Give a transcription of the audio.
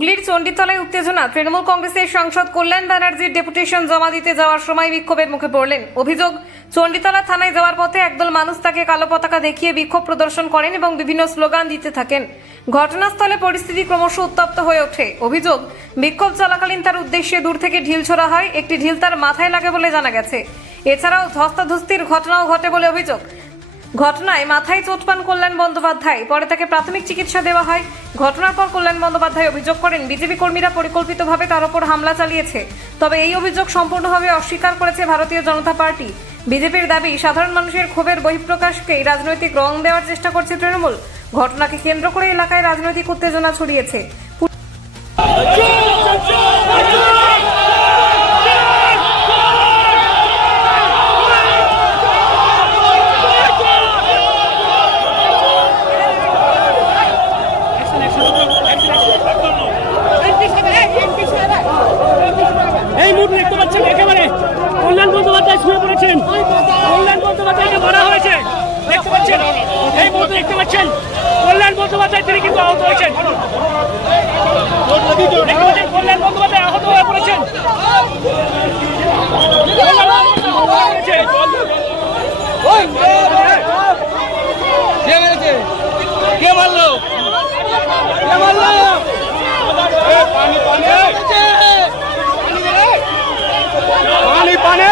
হুগলির চণ্ডীতলায় উত্তেজনা। তৃণমূল কংগ্রেসের সাংসদ কল্যাণ ব্যানার্জির ডেপুটেশন জমা দিতে যাওয়ার সময় বিক্ষোভের মুখে পড়লেন। অভিযোগ, চণ্ডীতলা থানায় যাওয়ার পথে একদল মানুষ তাকে কালো পতাকা দেখিয়ে বিক্ষোভ প্রদর্শন করেন এবং বিভিন্ন স্লোগান দিতে থাকেন। ঘটনাস্থলে পরিস্থিতি ক্রমশ উত্তপ্ত হয়ে ওঠে। অভিযোগ, বিক্ষোভ চলাকালীন তার উদ্দেশ্যে দূর থেকে ঢিল ছোড়া হয়। একটি ঢিল তার মাথায় লাগে বলে জানা গেছে। এছাড়াও ধস্তাধস্তির ঘটনাও ঘটে বলে অভিযোগ। ঘটনায় মাথায় চোট পান কল্যাণ বন্দ্যোপাধ্যায়। পরে তাকে প্রাথমিক চিকিৎসা দেওয়া হয়। ঘটনার পর কল্যাণ বন্দ্যোপাধ্যায় অভিযোগ করেন, বিজেপি কর্মীরা পরিকল্পিতভাবে তার উপর হামলা চালিয়েছে। তবে এই অভিযোগ সম্পূর্ণভাবে অস্বীকার করেছে ভারতীয় জনতা পার্টি। বিজেপির দাবি, সাধারণ মানুষের ক্ষোভের বহিঃপ্রকাশকেই রাজনৈতিক রং দেওয়ার চেষ্টা করছে তৃণমূল। ঘটনাকে কেন্দ্র করে এলাকায় রাজনৈতিক উত্তেজনা ছড়িয়েছে। এই মুহূর্তে দেখতে পাচ্ছেন একেবারে কল্যাণ বন্দ্যোপাধ্যায় শুয়ে পড়েছেন। কল্যাণ বন্দ্যোপাধ্যায়কে মারা হয়েছে, দেখতে পাচ্ছেন। এই মুহূর্তে দেখতে পাচ্ছেন কল্যাণ বন্দ্যোপাধ্যায়, তিনি কিন্তু আহত হয়েছেন। কল্যাণ বন্দ্যোপাধ্যায় আহত হয়ে পড়েছেন। কে মারলো? কে মারলো? পানি পানি পানি পানি